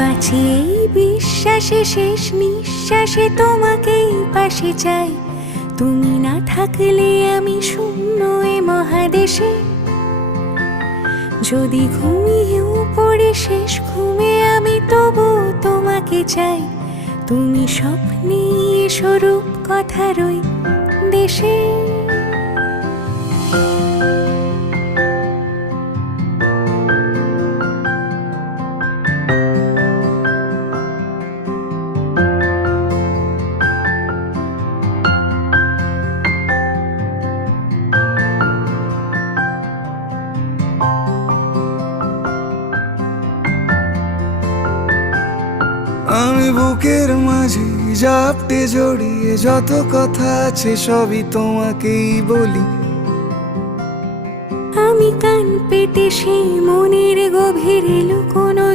বাঁচি এই বিশ্বাসে, শেষ নিঃশ্বাসে তোমাকেই পাশে চাই। তুমি না থাকলে আমি শূন্য এ মহাদেশে। যদি ঘুমিয়েও পড়ে শেষ ঘুমে আমি, তবু তোমাকে চাই। তুমি স্বপ্নে স্বরূপ কথার ওই দেশে। আমি বুকের মাঝে জাপটে জড়িয়ে যত কথা আছে সবই তোমাকেই বলি। আমি কান পেতে সেই মনের গভীরে লুকোনো